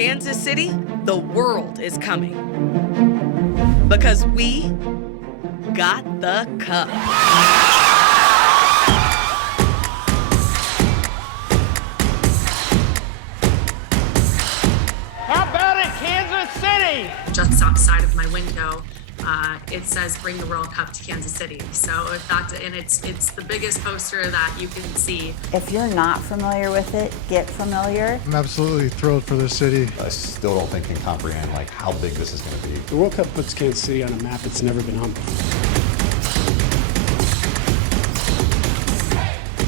Kansas City, the world is coming. Because we got the cup. How about it, Kansas City? Just outside of my window, it says "Bring the World Cup to Kansas City." So if that, and it's the biggest poster that you can see. If you're not familiar with it, get familiar. I'm absolutely thrilled for this city. I still don't think can comprehend like how big this is going to be. The World Cup puts Kansas City on a map it's never been on before.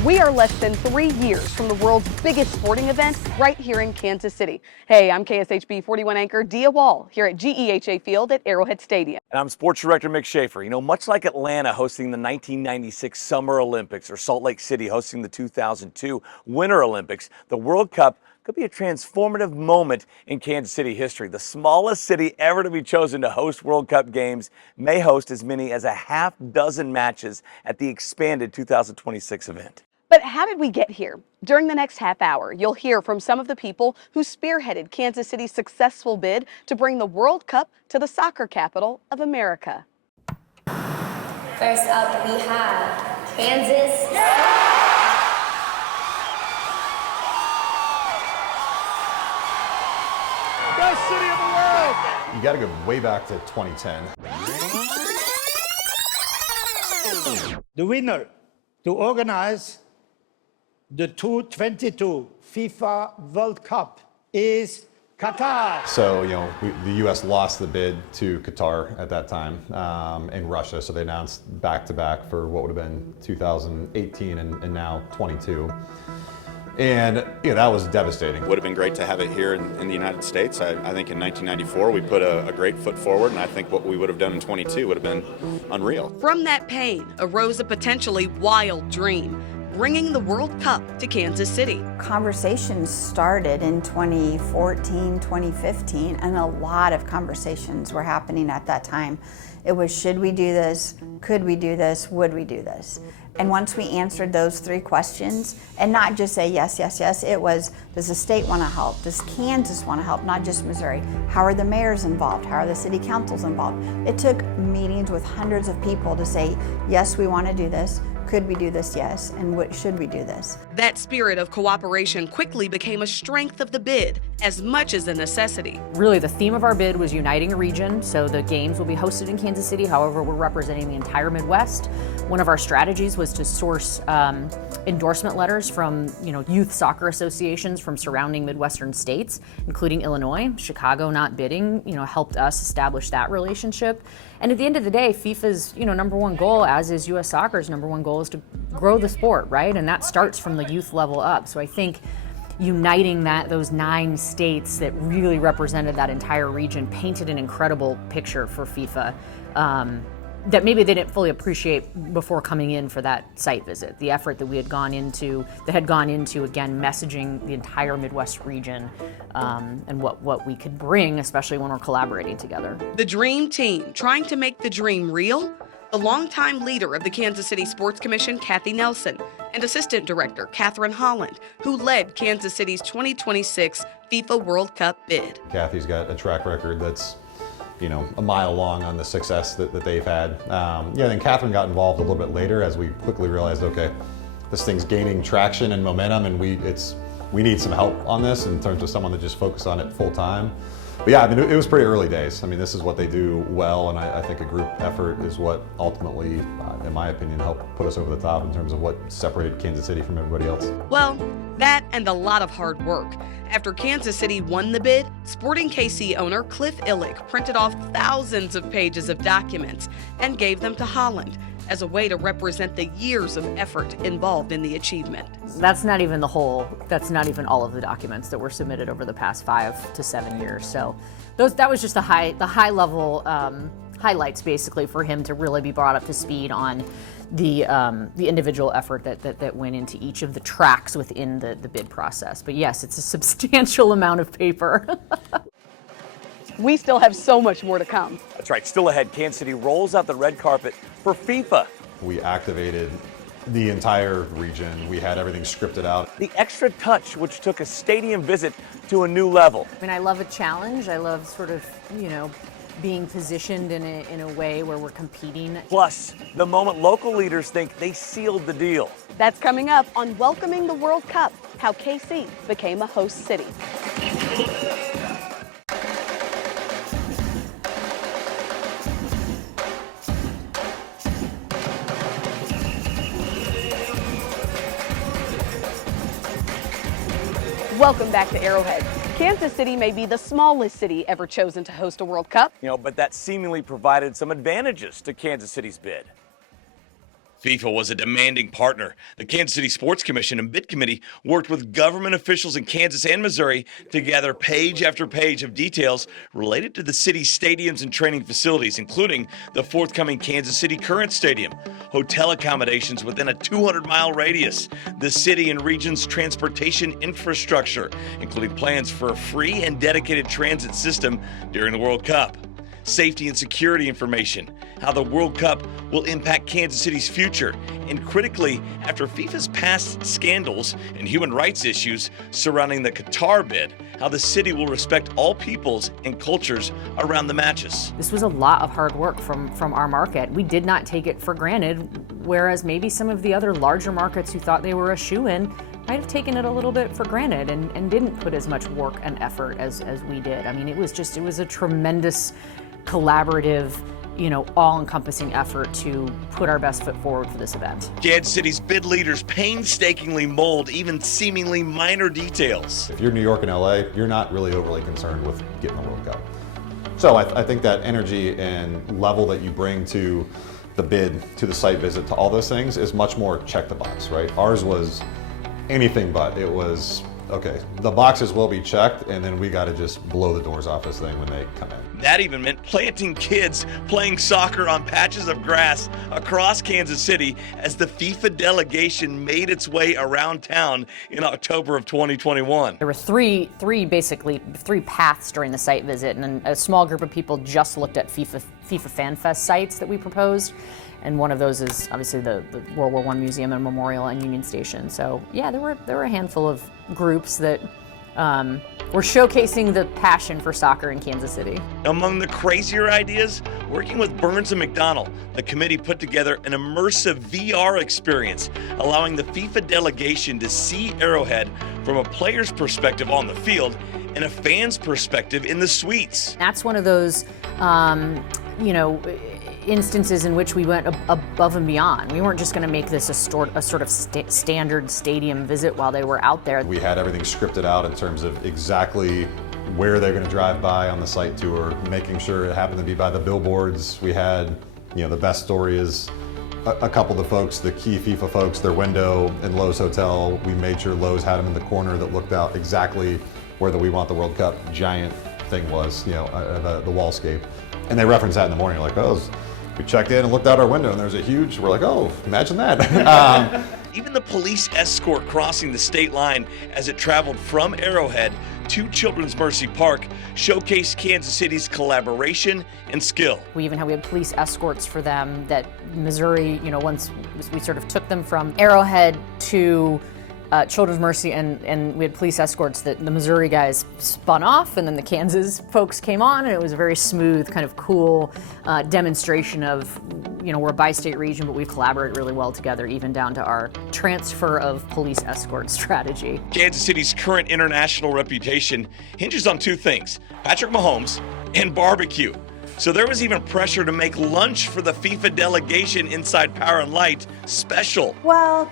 We are less than 3 years from the world's biggest sporting event right here in Kansas City. Hey, I'm KSHB 41 anchor Dia Wall here at GEHA Field at Arrowhead Stadium. And I'm sports director Mick Schaefer. You know, much like Atlanta hosting the 1996 Summer Olympics or Salt Lake City hosting the 2002 Winter Olympics, the World Cup could be a transformative moment in Kansas City history. The smallest city ever to be chosen to host World Cup games may host as many as a half dozen matches at the expanded 2026 event. But how did we get here? During the next half hour, you'll hear from some of the people who spearheaded Kansas City's successful bid to bring the World Cup to the soccer capital of America. First up, we have Kansas. Best city of the world. You got to go way back to 2010. The winner to organize the 2022 FIFA World Cup is Qatar. So, you know, the U.S. lost the bid to Qatar at that time and Russia. So they announced back-to-back for what would have been 2018 and now 22. And that was devastating. Would have been great to have it here in the United States. I think in 1994 we put a great foot forward, and I think what we would have done in 22 would have been unreal. From that pain arose a potentially wild dream, bringing the World Cup to Kansas City. Conversations started in 2014, 2015, and a lot of conversations were happening at that time. It was, should we do this? Could we do this? Would we do this? And once we answered those three questions, and not just say yes, yes, yes, it was, does the state want to help? Does Kansas want to help? Not just Missouri. How are the mayors involved? How are the city councils involved? It took meetings with hundreds of people to say, yes, we want to do this. Could we do this? Yes. And what should we do this? That spirit of cooperation quickly became a strength of the bid as much as a necessity. Really, the theme of our bid was uniting a region. So the games will be hosted in Kansas City. However, we're representing the entire Midwest. One of our strategies was to source endorsement letters from youth soccer associations from surrounding Midwestern states, including Illinois. Chicago not bidding, helped us establish that relationship. And at the end of the day, FIFA's number one goal, as is U.S. Soccer's number one goal, is to grow the sport, right? And that starts from the youth level up. So I think uniting those 9 states that really represented that entire region painted an incredible picture for FIFA that maybe they didn't fully appreciate before coming in for that site visit. The effort that had gone into again messaging the entire Midwest region and what we could bring, especially when we're collaborating together. The Dream Team trying to make the dream real. The longtime leader of the Kansas City Sports Commission, Kathy Nelson, and Assistant Director, Catherine Holland, who led Kansas City's 2026 FIFA World Cup bid. Kathy's got a track record that's a mile long on the success that they've had. Then Catherine got involved a little bit later as we quickly realized, okay, this thing's gaining traction and momentum, and we need some help on this in terms of someone that just focused on it full time. But yeah, it was pretty early days. This is what they do well, and I think a group effort is what ultimately, in my opinion, helped put us over the top in terms of what separated Kansas City from everybody else. Well, that and a lot of hard work. After Kansas City won the bid, Sporting KC owner Cliff Illick printed off thousands of pages of documents and gave them to Holland as a way to represent the years of effort involved in the achievement. That's not even all of the documents that were submitted over the past 5 to 7 years. So that was just the high level highlights basically for him to really be brought up to speed on the individual effort that went into each of the tracks within the bid process. But yes, it's a substantial amount of paper. We still have so much more to come. That's right. Still ahead, Kansas City rolls out the red carpet for FIFA. We activated the entire region. We had everything scripted out. The extra touch, which took a stadium visit to a new level. I mean, I love a challenge. I love sort of, being positioned in a way where we're competing. Plus, the moment local leaders think they sealed the deal. That's coming up on Welcoming the World Cup, how KC became a host city. Welcome back to Arrowhead. Kansas City may be the smallest city ever chosen to host a World Cup. But that seemingly provided some advantages to Kansas City's bid. FIFA was a demanding partner. The Kansas City Sports Commission and Bid Committee worked with government officials in Kansas and Missouri to gather page after page of details related to the city's stadiums and training facilities, including the forthcoming Kansas City Current Stadium, hotel accommodations within a 200-mile radius, the city and region's transportation infrastructure, including plans for a free and dedicated transit system during the World Cup, safety and security information, how the World Cup will impact Kansas City's future, and critically, after FIFA's past scandals and human rights issues surrounding the Qatar bid, how the city will respect all peoples and cultures around the matches. This was a lot of hard work from our market. We did not take it for granted, whereas maybe some of the other larger markets who thought they were a shoo-in might have taken it a little bit for granted and didn't put as much work and effort as we did. I mean, it was a tremendous collaborative, all-encompassing effort to put our best foot forward for this event. Kansas City's bid leaders painstakingly mold even seemingly minor details. If you're New York and LA, you're not really overly concerned with getting the World Cup. So I think that energy and level that you bring to the bid, to the site visit, to all those things is much more check the box, right? Ours was anything but. It was, okay, the boxes will be checked, and then we got to just blow the doors off this thing when they come in. That even meant planting kids playing soccer on patches of grass across Kansas City as the FIFA delegation made its way around town in October of 2021. There were three paths during the site visit, and then a small group of people just looked at FIFA Fan Fest sites that we proposed. And one of those is obviously the World War I Museum and Memorial and Union Station. So yeah, there were a handful of groups that were showcasing the passion for soccer in Kansas City. Among the crazier ideas, working with Burns and McDonnell, the committee put together an immersive VR experience, allowing the FIFA delegation to see Arrowhead from a player's perspective on the field and a fan's perspective in the suites. That's one of those, instances in which we went above and beyond. We weren't just going to make this a sort of standard stadium visit while they were out there. We had everything scripted out in terms of exactly where they're going to drive by on the site tour, making sure it happened to be by the billboards. We had, the best story is a couple of the folks, the key FIFA folks, their window in Lowe's Hotel, we made sure Lowe's had them in the corner that looked out exactly where the We Want the World Cup giant thing was, the wallscape. And they referenced that in the morning, like, we checked in and looked out our window and there's a huge, we're like, imagine that. Even the police escort crossing the state line as it traveled from Arrowhead to Children's Mercy Park showcased Kansas City's collaboration and skill. We had police escorts for them that Missouri, once we sort of took them from Arrowhead to Children's Mercy, and we had police escorts that the Missouri guys spun off, and then the Kansas folks came on, and it was a very smooth, kind of cool demonstration of, we're a bi-state region, but we collaborate really well together, even down to our transfer of police escort strategy. Kansas City's current international reputation hinges on two things: Patrick Mahomes and barbecue. So there was even pressure to make lunch for the FIFA delegation inside Power and Light special. Well,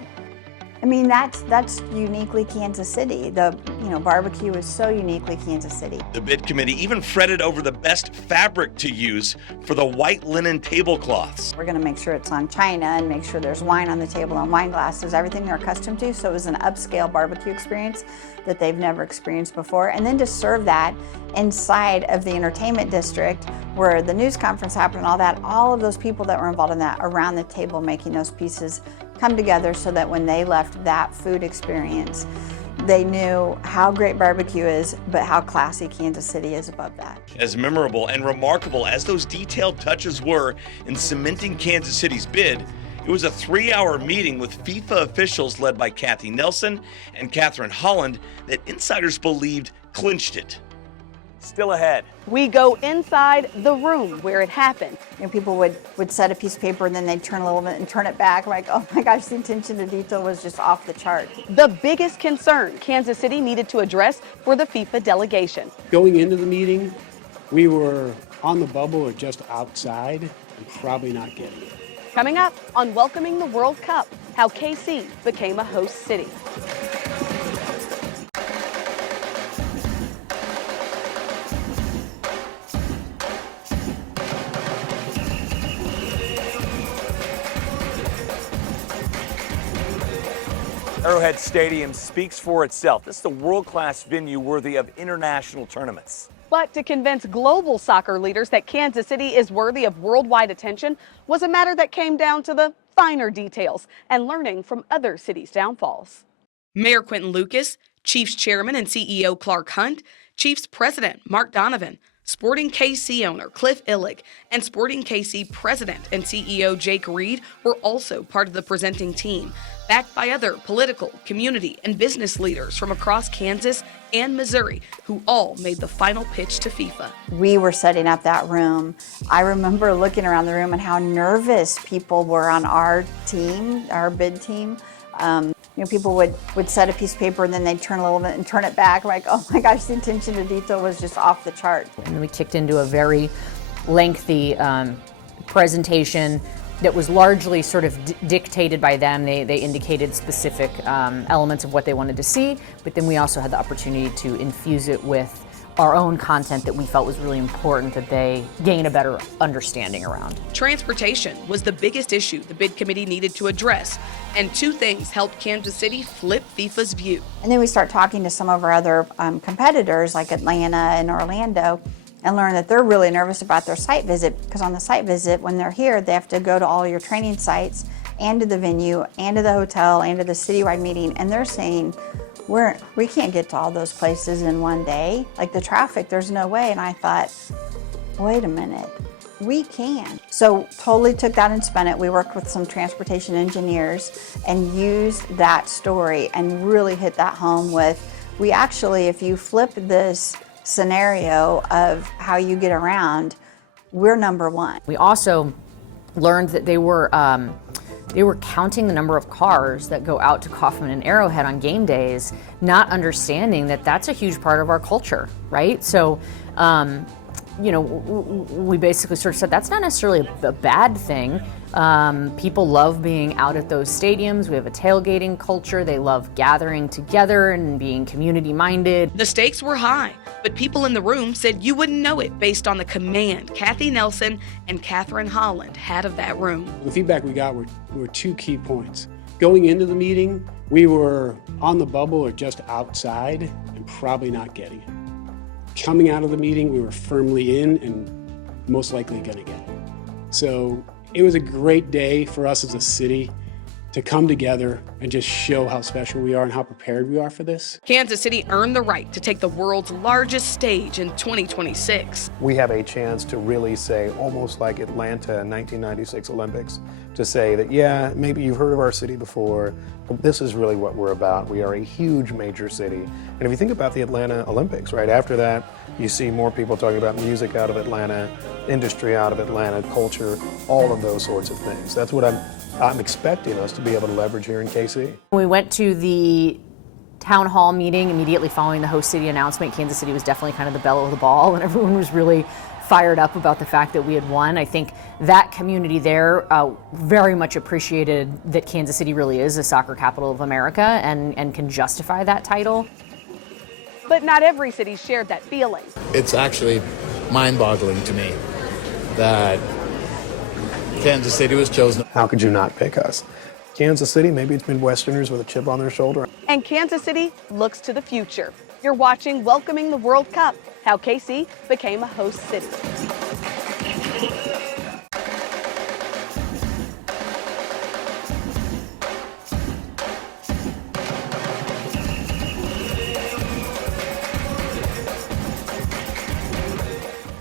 I mean, that's uniquely Kansas City. The barbecue is so uniquely Kansas City. The bid committee even fretted over the best fabric to use for the white linen tablecloths. We're going to make sure it's on china and make sure there's wine on the table and wine glasses, everything they're accustomed to. So it was an upscale barbecue experience that they've never experienced before. And then to serve that inside of the entertainment district where the news conference happened and all of those people that were involved in that around the table making those pieces come together so that when they left that food experience, they knew how great barbecue is, but how classy Kansas City is above that. As memorable and remarkable as those detailed touches were in cementing Kansas City's bid, it It was a 3-hour meeting with FIFA officials led by Kathy Nelson and Catherine Holland that insiders believed clinched it. Still ahead. We go inside the room where it happened. You know, people would set a piece of paper and then they'd turn a little bit and turn it back. I'm like, oh my gosh, the attention to detail was just off the chart. The biggest concern Kansas City needed to address for the FIFA delegation. Going into the meeting, we were on the bubble or just outside and probably not getting it. Coming up on Welcoming the World Cup, how KC became a host city. Arrowhead Stadium speaks for itself. This is a world-class venue worthy of international tournaments. But to convince global soccer leaders that Kansas City is worthy of worldwide attention was a matter that came down to the finer details and learning from other cities' downfalls. Mayor Quentin Lucas, Chiefs Chairman and CEO Clark Hunt, Chiefs President Mark Donovan, Sporting KC owner Cliff Illick, and Sporting KC President and CEO Jake Reed were also part of the presenting team, backed by other political, community, and business leaders from across Kansas and Missouri, who all made the final pitch to FIFA. We were setting up that room. I remember looking around the room and how nervous people were on our team, our bid team. You know, people would set a piece of paper and then they'd turn a little bit and turn it back. I'm like, oh my gosh, the attention to detail was just off the chart. And we kicked into a very lengthy presentation that was largely sort of dictated by them. They indicated specific elements of what they wanted to see, but then we also had the opportunity to infuse it with our own content that we felt was really important that they gain a better understanding around. Transportation was the biggest issue the bid committee needed to address, and two things helped Kansas City flip FIFA's view. And then we start talking to some of our other competitors like Atlanta and Orlando and learn that they're really nervous about their site visit, because on the site visit, when they're here, they have to go to all your training sites and to the venue and to the hotel and to the citywide meeting, and they're saying, we can't get to all those places in one day. Like the traffic, there's no way. And I thought, wait a minute, we can. So totally took that and spun it. We worked with some transportation engineers and used that story and really hit that home with, we actually, if you flip this scenario of how you get around, we're number one. We also learned that they were counting the number of cars that go out to Kaufman and Arrowhead on game days, not understanding that that's a huge part of our culture, right? So, you know, we basically sort of said that's not necessarily a bad thing. People love being out at those stadiums. We have a tailgating culture. They love gathering together and being community-minded. The stakes were high, but people in the room said you wouldn't know it based on the command Kathy Nelson and Catherine Holland had of that room. The feedback we got were two key points. Going into the meeting, we were on the bubble or just outside and probably not getting it. Coming out of the meeting, we were firmly in and most likely gonna get it. So it was a great day for us as a city to come together and just show how special we are and how prepared we are for this. Kansas City earned the right to take the world's largest stage in 2026. We have a chance to really say, almost like Atlanta in 1996 Olympics, to say that, yeah, maybe you've heard of our city before, but this is really what we're about. We are a huge major city. And if you think about the Atlanta Olympics, right after that, you see more people talking about music out of Atlanta, industry out of Atlanta, culture, all of those sorts of things. That's what I'm expecting us to be able to leverage here in KC. We went to the town hall meeting immediately following the host city announcement. Kansas City was definitely kind of the belle of the ball, and everyone was really fired up about the fact that we had won. I think that community there very much appreciated that Kansas City really is a soccer capital of America and can justify that title. But not every city shared that feeling. It's actually mind-boggling to me that Kansas City was chosen. How could you not pick us? Kansas City, maybe it's Midwesterners with a chip on their shoulder. And Kansas City looks to the future. You're watching Welcoming the World Cup, how KC became a host city.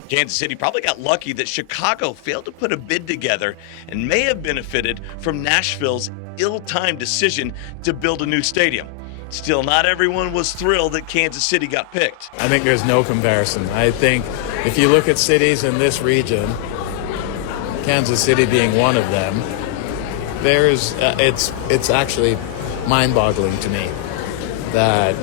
Kansas City probably got lucky that Chicago failed to put a bid together and may have benefited from Nashville's ill-timed decision to build a new stadium. Still, not everyone was thrilled that Kansas City got picked. I think there's no comparison. I think if you look at cities in this region, Kansas City being one of them, it's actually mind-boggling to me that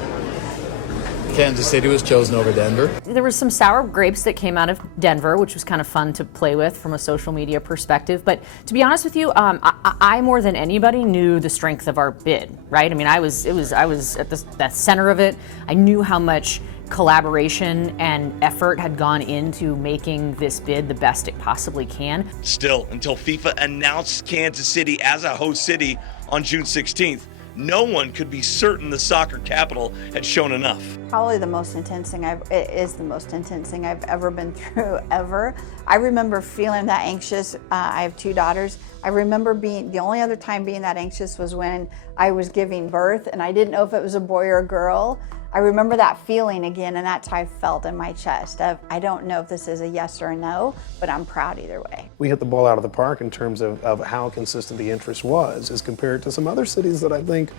Kansas City was chosen over Denver. There was some sour grapes that came out of Denver, which was kind of fun to play with from a social media perspective. But to be honest with you, I more than anybody knew the strength of our bid, right? I mean, I was at the center of it. I knew how much collaboration and effort had gone into making this bid the best it possibly can. Still, until FIFA announced Kansas City as a host city on June 16th, no one could be certain the soccer capital had shown enough. Probably the most intense thing it is the most intense thing I've ever been through, ever. I remember feeling that anxious. I have 2 daughters. I remember the only other time being that anxious was when I was giving birth and I didn't know if it was a boy or a girl. I remember that feeling again, and that's how I felt in my chest of, I don't know if this is a yes or a no, but I'm proud either way. We hit the ball out of the park in terms of how consistent the interest was as compared to some other cities that I think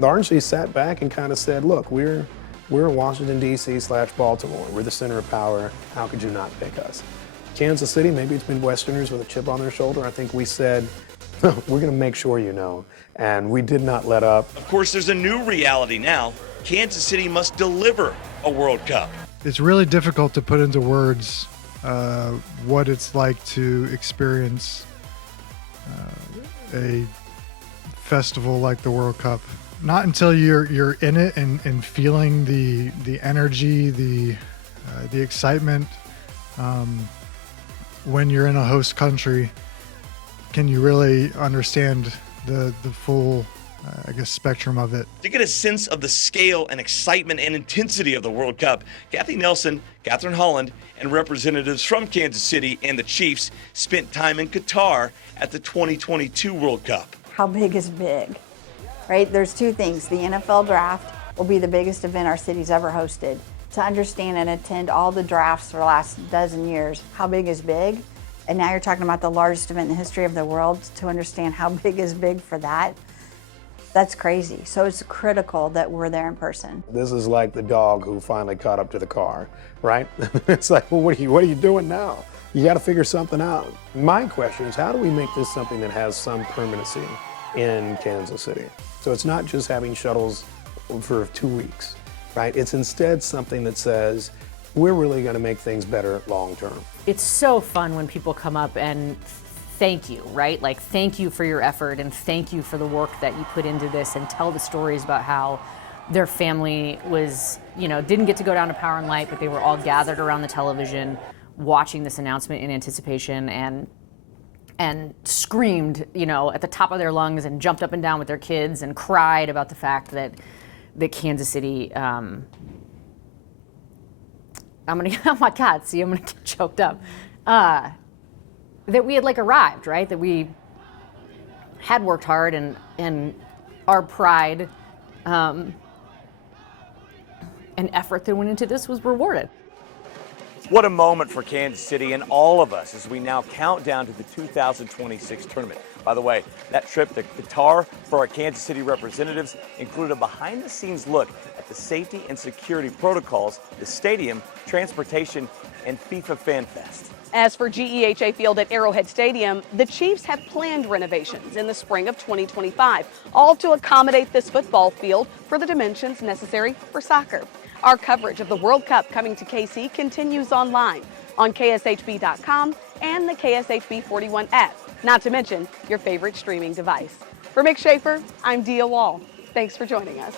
largely sat back and kind of said, look, we're Washington, D.C. / Baltimore. We're the center of power. How could you not pick us? Kansas City, maybe it's been Westerners with a chip on their shoulder. I think we said, we're going to make sure you know. And we did not let up. Of course, there's a new reality now. Kansas City must deliver a World Cup. It's really difficult to put into words what it's like to experience a festival like the World Cup. Not until you're in it and feeling the energy, the excitement. When you're in a host country, can you really understand the full spectrum of it. To get a sense of the scale and excitement and intensity of the World Cup, Kathy Nelson, Catherine Holland, and representatives from Kansas City and the Chiefs spent time in Qatar at the 2022 World Cup. How big is big, right? There's 2 things. The NFL draft will be the biggest event our city's ever hosted. To understand and attend all the drafts for the last dozen years, how big is big? And now you're talking about the largest event in the history of the world. To understand how big is big for that, that's crazy. So it's critical that we're there in person. This is like the dog who finally caught up to the car, right? It's like, well, what are you doing now? You got to figure something out. My question is, how do we make this something that has some permanency in Kansas City? So it's not just having shuttles for 2 weeks, right? It's instead something that says, we're really going to make things better long term. It's so fun when people come up and thank you, right? Like, thank you for your effort and thank you for the work that you put into this, and tell the stories about how their family was, didn't get to go down to Power and Light, but they were all gathered around the television watching this announcement in anticipation and screamed, at the top of their lungs and jumped up and down with their kids and cried about the fact that Kansas City, oh my God, see, I'm gonna get choked up. That we had arrived, right? That we had worked hard and our pride and effort that went into this was rewarded. What a moment for Kansas City and all of us as we now count down to the 2026 tournament. By the way, that trip to Qatar for our Kansas City representatives included a behind-the-scenes look at the safety and security protocols, the stadium, transportation, and FIFA Fan Fest. As for GEHA Field at Arrowhead Stadium, the Chiefs have planned renovations in the spring of 2025, all to accommodate this football field for the dimensions necessary for soccer. Our coverage of the World Cup coming to KC continues online on KSHB.com and the KSHB 41 app, not to mention your favorite streaming device. For Mick Schaefer, I'm Dia Wall. Thanks for joining us.